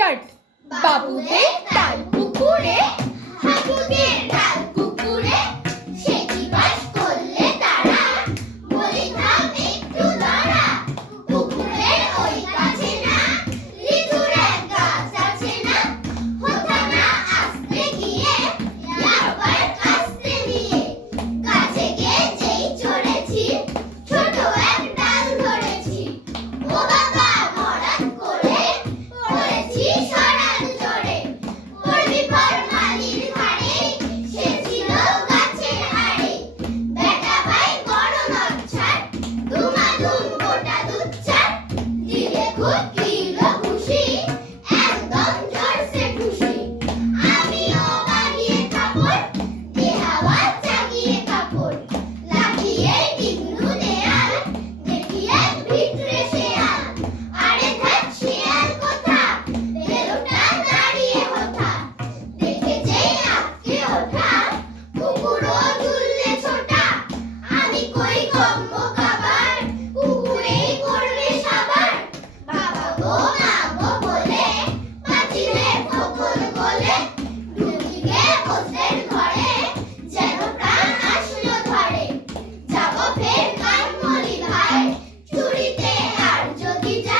Start. বাবুদের তাল পুকুরে बगीचा